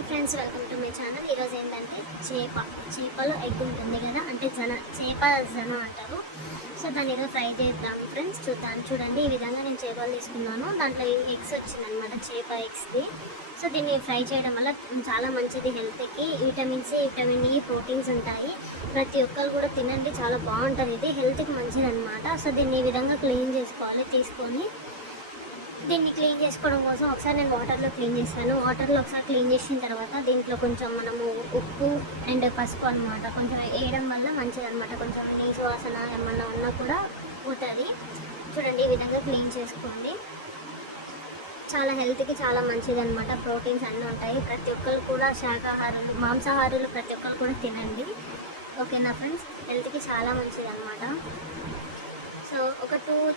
Hi friends welcome to my channel ఈరోజు ఏంటంటే చేప చేపలో ఎగ్ ఉంటుంది కదా అంటే జన చేప జనం అంటారు. సో దాన్ని ఏదో ఫ్రై చేద్దాం ఫ్రెండ్స్ చూద్దాం. చూడండి ఈ విధంగా నేను చేపలు తీసుకున్నాను. దాంట్లో ఎగ్స్ వచ్చిందనమాట చేప ఎగ్స్ది సో దీన్ని ఫ్రై చేయడం వల్ల చాలా మంచిది హెల్త్కి vitamin C vitamin E proteins ఉంటాయి. ప్రతి ఒక్కరు కూడా తినండి చాలా బాగుంటుంది. ఇది హెల్త్కి మంచిది అనమాట సో దీన్ని ఈ విధంగా క్లీన్ చేసుకోవాలి తీసుకొని దీన్ని క్లీన్ చేసుకోవడం కోసం ఒకసారి నేను వాటర్లో క్లీన్ చేశాను వాటర్లో ఒకసారి క్లీన్ చేసిన తర్వాత దీంట్లో కొంచెం మనము ఉప్పు అండ్ పసుపు అనమాట కొంచెం వేయడం వల్ల మంచిది అనమాట కొంచెం నీసు వాసన ఏమన్నా ఉన్నా కూడా పోతుంది. చూడండి ఈ విధంగా క్లీన్ చేసుకోండి. చాలా హెల్త్కి చాలా మంచిది అనమాట ప్రోటీన్స్ అన్నీ ఉంటాయి. ప్రతి ఒక్కరు కూడా శాకాహారులు మాంసాహారులు ప్రతి ఒక్కరు కూడా తినండి. ఓకేనా ఫ్రెండ్స్? హెల్త్కి చాలా మంచిది అనమాట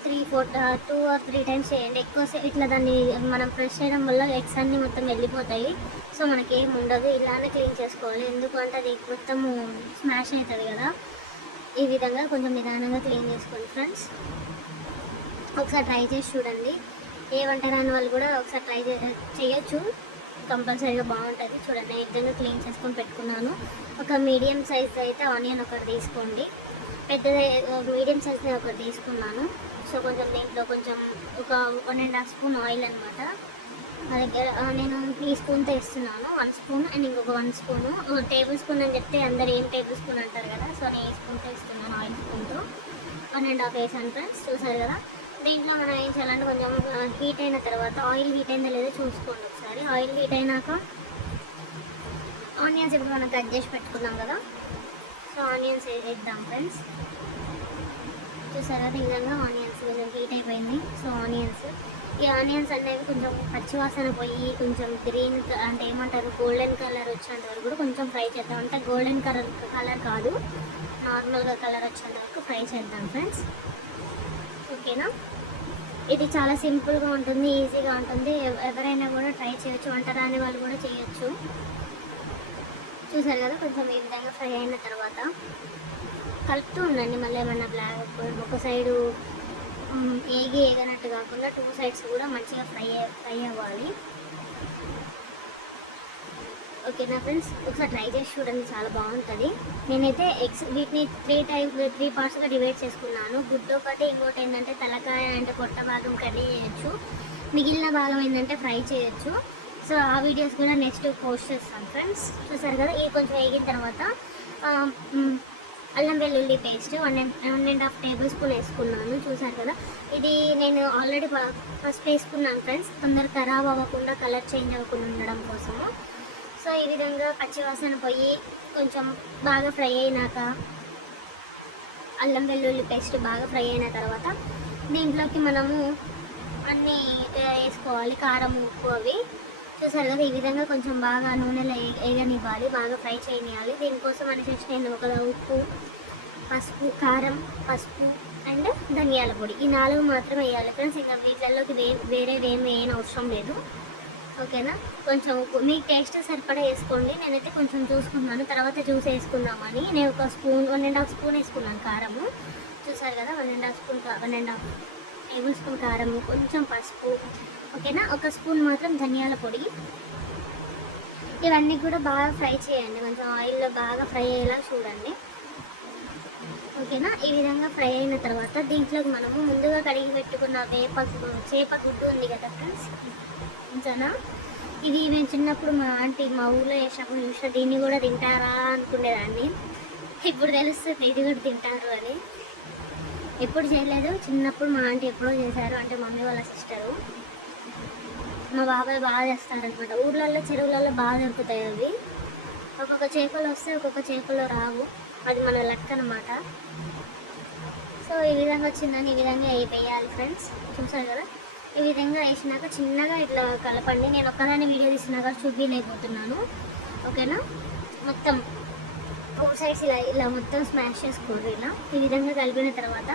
three four two or three times చేయండి. ఎక్కువసేపు ఇట్లా దాన్ని మనం ప్రెస్ చేయడం వల్ల ఎగ్స్ అన్నీ మొత్తం వెళ్ళిపోతాయి. సో మనకి ఏం ఉండదు. ఇలానే క్లీన్ చేసుకోవాలి. ఎందుకంటే అది మొత్తము స్మాష్ అవుతుంది కదా. ఈ విధంగా కొంచెం నిదానంగా క్లీన్ చేసుకోండి ఫ్రెండ్స్ ఒకసారి ట్రై చేసి చూడండి. ఏ వంట రాని వాళ్ళు కూడా ఒకసారి ట్రై చే చేయొచ్చు. కంపల్సరీగా బాగుంటుంది. చూడండి ఈ విధంగా క్లీన్ చేసుకొని పెట్టుకున్నాను. ఒక మీడియం సైజ్ అయితే ఆనియన్ ఒకటి తీసుకోండి. పెద్ద మీడియం సైజ్ ఒకటి తీసుకున్నాను. సో కొంచెం దీంట్లో కొంచెం ఒక one and half spoon oil అనమాట నా దగ్గర నేను ఈ స్పూన్తో ఇస్తున్నాను వన్ స్పూన్ అండ్ ఇంకొక వన్ స్పూను టేబుల్ స్పూన్ అని చెప్తే అందరు ఏం టేబుల్ స్పూన్ అంటారు కదా? సో నేను ఈ స్పూన్తో ఇస్తున్నాను ఆయిల్ స్పూన్తో వన్ అండ్ హాఫ్ వేసాను ఫ్రెండ్స్ చూసారు కదా? దీంట్లో మనం ఏం చేయాలంటే కొంచెం హీట్ అయిన తర్వాత ఆయిల్ హీట్ అయిందో లేదో చూసుకోండి ఒకసారి. ఆయిల్ హీట్ అయినాక ఆనియన్స్ ఇప్పుడు మనం కట్ చేసి పెట్టుకున్నాం కదా? సో ఆనియన్స్ వేద్దాం ఫ్రెండ్స్ చూసారా ఈ విధంగా ఆనియన్స్ కొంచెం హీట్ అయిపోయింది. So onions. ఈ ఆనియన్స్ అనేవి కొంచెం పచ్చివాసన పోయి కొంచెం గ్రీన్ అంటే ఏమంటారు గోల్డెన్ కలర్ వచ్చేంత వరకు కూడా కొంచెం ఫ్రై చేద్దాం. అంటే గోల్డెన్ కలర్ కలర్ కాదు నార్మల్గా కలర్ వచ్చేంత వరకు ఫ్రై చేద్దాం ఫ్రెండ్స్ ఓకేనా ఇది చాలా సింపుల్గా ఉంటుంది ఈజీగా ఉంటుంది. ఎవ- ఎవరైనా కూడా ట్రై చేయొచ్చు వంట రాని వాళ్ళు కూడా చేయొచ్చు. చూసారు కదా కొంచెం ఈ విధంగా ఫ్రై అయిన తర్వాత కలుపుతూ ఉండండి. మళ్ళీ ఏమన్నా బ్లాక్ ఒక సైడు ఏగి ఏగనట్టు కాకుండా టూ సైడ్స్ కూడా మంచిగా ఫ్రై ఫ్రై అవ్వాలి. ఓకేనా ఫ్రెండ్స్ ఒకసారి ట్రై చేసి చూడండి చాలా బాగుంటుంది. నేనైతే ఎగ్స్ వీటిని త్రీ టైప్ త్రీ పార్ట్స్గా డివైడ్ చేసుకున్నాను. గుడ్డు ఒకటి ఇంకోటి ఏంటంటే తలకాయ అంటే పొట్ట భాగం కర్రీ చేయొచ్చు. మిగిలిన భాగం ఏంటంటే ఫ్రై చేయొచ్చు. సో ఆ వీడియోస్ కూడా నెక్స్ట్ పోస్ట్ చేస్తాను ఫ్రెండ్స్ చూసారు కదా? ఇది కొంచెం వేగిన తర్వాత అల్లం వెల్లుల్లి paste one and one and half tablespoon వేసుకున్నాను చూసారు కదా? ఇది నేను ఆల్రెడీ ఫస్ట్ వేసుకున్నాను ఫ్రెండ్స్ తొందర ఖరాబ్ అవ్వకుండా కలర్ చేంజ్ అవ్వకుండా ఉండడం కోసము. సో ఈ విధంగా పచ్చివాసన పోయి కొంచెం బాగా ఫ్రై అయినాక అల్లం వెల్లుల్లి పేస్ట్ బాగా ఫ్రై అయిన తర్వాత దీంట్లోకి మనము అన్నీ వేసుకోవాలి కారం ఉప్పు అవి. చూసారు కదా ఈ విధంగా కొంచెం బాగా నూనెలో ఏ- వేగనివ్వాలి బాగా ఫ్రై చేయనియాలి. దీనికోసం అనేసి నేను ఒక ఉప్పు పసుపు కారం పసుపు అండ్ ధనియాల పొడి. ఈ నాలుగు మాత్రం వేయాలి ఫ్రెండ్స్. ఇంకా వీటిల్లోకి వే వేరే ఏమి వేయని అవసరం లేదు. ఓకేనా? కొంచెం ఉప్పు. మీ టేస్ట్ సరిపడా వేసుకోండి. నేనైతే కొంచెం చూసుకున్నాను తర్వాత జ్యూస్ వేసుకుందామని నేను ఒక spoon one and half spoon వేసుకున్నాను కారము. చూసారు కదా? One and half spoon one and half tablespoon కారం కొంచెం పసుపు ఓకేనా? ఒక స్పూన్ మాత్రం ధనియాల పొడి. ఇవన్నీ కూడా బాగా ఫ్రై చేయండి. కొంచెం ఆయిల్లో బాగా ఫ్రై అయ్యేలా చూడండి. ఓకేనా? ఈ విధంగా ఫ్రై అయిన తర్వాత దీంట్లోకి మనము ముందుగా కడిగి పెట్టుకున్న వేప చేప గుడ్డు ఉంది కదా ఫ్రెండ్స్? ఉంచానా? ఇది మేము చిన్నప్పుడు మా ఆంటీ మా ఊళ్ళో వేసినప్పుడు చూసిన దీన్ని కూడా తింటారా అనుకునేదాన్ని. ఇప్పుడు తెలుస్తుంది ఇది కూడా తింటారు అని. ఎప్పుడు చేయలేదు. చిన్నప్పుడు మా ఆంటీ ఎప్పుడో చేశారు. అంటే మమ్మీ వాళ్ళ సిస్టరు. మా బాబాయ్ బాగా చేస్తారనమాట ఊర్లలో చెరువులలో బాగా దొరుకుతాయి అవి. ఒక్కొక్క చేపలు వస్తే ఒక్కొక్క చేపలు రావు. అది మన లెక్క అనమాట సో ఈ విధంగా వచ్చిందని ఈ విధంగా వేయాలి ఫ్రెండ్స్. చూసారు కదా? ఈ విధంగా వేసినాక చిన్నగా ఇట్లా కలపండి. నేను ఒక్కదాన్ని వీడియో తీసినాక చూపించలేకపోతున్నాను. ఓకేనా? మొత్తం టూ సైడ్స్ ఇలా ఇలా మొత్తం స్మాష్ చేసుకోండి ఇలా. ఈ విధంగా కలిపిన తర్వాత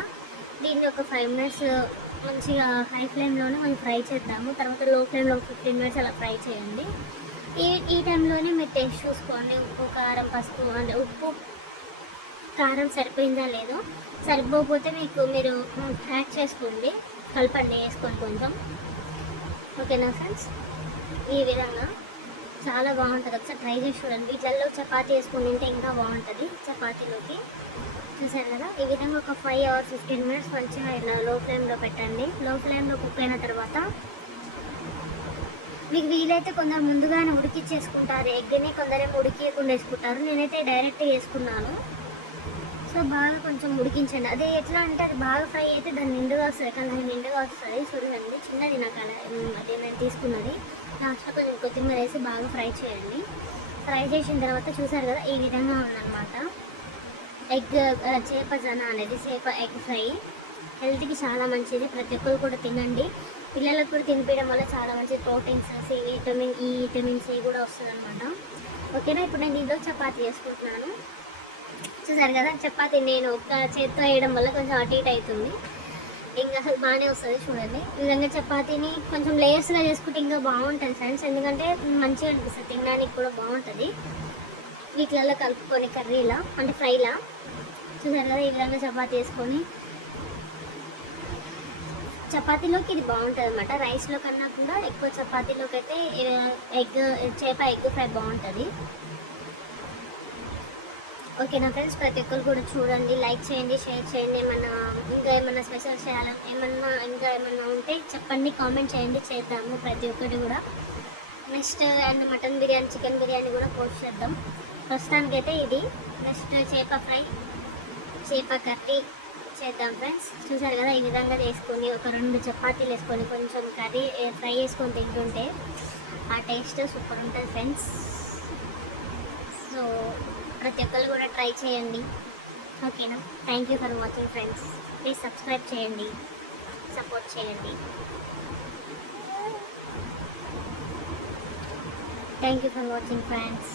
దీన్ని ఒక ఫైవ్ మినిట్స్ uh, మంచిగా హై ఫ్లేమ్లోనే మనం ఫ్రై చేద్దాము. తర్వాత లో ఫ్లేమ్లో ఫిఫ్టీన్ మినిట్స్ అలా ఫ్రై చేయండి. ఈ ఈ టైంలోనే మీరు టేస్ట్ చూసుకోండి. ఉప్పు కారం పసుపు అంటే ఉప్పు కారం సరిపోయిందా లేదో. సరిపోకపోతే మీకు మీరు యాడ్ చేసుకోండి. కలపండి వేసుకొని కొంచెం. ఓకేనా ఫ్రెండ్స్ ఈ విధంగా. చాలా బాగుంటుంది. ఒకసారి ట్రై చేసి చూడండి. వీటిల్లో చపాతీ వేసుకుని తింటే ఇంకా బాగుంటుంది చపాతీలోకి. చూసారు కదా? ఈ విధంగా ఒక ఫైవ్ అవర్ ఫిఫ్టీన్ మినిట్స్ మంచిగా ఇలా లో ఫ్లేమ్లో పెట్టండి లో ఫ్లేమ్లో కుక్ అయిన తర్వాత మీకు వీలైతే కొందరు ముందుగానే ఉడికిచ్చేసుకుంటారు. ఎగ్ని కొందరేమో ఉడికియకుండా వేసుకుంటారు. నేనైతే డైరెక్ట్ వేసుకున్నాను. సో బాగా కొంచెం ఉడికించండి. అదే ఎట్లా అంటే అది బాగా ఫ్రై అయితే దాన్ని నిండుగా వస్తుంది. కలర్ నిండుగా వస్తుంది. చూడండి. చిన్నది నాకు అలా అదే నేను తీసుకున్నది. లాస్ట్లో కొంచెం కొత్తిమీర వేసి బాగా ఫ్రై చేయండి. ఫ్రై చేసిన తర్వాత చూసారు కదా ఈ విధంగా ఉందన్నమాట. ఎగ్ చేప జన అనేది చేప ఎగ్ ఫ్రై. హెల్త్కి చాలా మంచిది. ప్రతి ఒక్కరు కూడా తినండి. పిల్లలకు కూడా తినిపించడం వల్ల చాలా మంచిది. Proteins C vitamin E vitamin C కూడా వస్తుంది అనమాట ఓకేనా? ఇప్పుడు నేను దీంట్లో చపాతీ చేసుకుంటున్నాను. చూసారు కదా చపాతీ నేను ఒక చేత్తో వేయడం వల్ల కొంచెం అటు ఇటు అవుతుంది. ఇంకా అసలు బాగానే వస్తుంది చూడండి. ఈ విధంగా చపాతీని కొంచెం లేయర్స్గా చేసుకుంటే ఇంకా బాగుంటుంది ఫ్రెండ్స్ ఎందుకంటే మంచిగా అనిపిస్తుంది తినడానికి కూడా బాగుంటుంది. వీటిలలో కలుపుకొని కర్రీలా అంటే ఫ్రైలా. చూసారు కదా ఈ విధంగా చపాతీ వేసుకొని చపాతీలోకి ఇది బాగుంటుంది అనమాట రైస్లో కన్నా కూడా ఎక్కువ చపాతీలోకి అయితే ఎగ్ చేప ఎగ్ ఫ్రై బాగుంటుంది. ఓకేనా ఫ్రెండ్స్ ప్రతి ఒక్కరు కూడా చూడండి లైక్ చేయండి షేర్ చేయండి. మన ఇంకా ఏమన్నా స్పెషల్ చేయాలి? ఏమన్నా ఇంకా ఏమన్నా ఉంటే చెప్పండి కామెంట్ చేయండి చేద్దాము ప్రతి ఒక్కటి కూడా. Next and mutton biryani chicken biryani కూడా పోస్ట్ చేద్దాం. ప్రస్తుతానికైతే ఇది. నెక్స్ట్ చేప ఫ్రై చేప కర్రీ చేద్దాం ఫ్రెండ్స్ చూసారు కదా ఈ విధంగా వేసుకొని ఒక రెండు చపాతీలు వేసుకొని కొంచెం కర్రీ ఫ్రై చేసుకొని తింటుంటే ఆ టేస్ట్ సూపర్ ఉంటుంది ఫ్రెండ్స్ సో ప్రతి ఒక్కరు కూడా ట్రై చేయండి. ఓకేనా thank you for watching friends please subscribe చేయండి. సపోర్ట్ చేయండి. Thank you for watching friends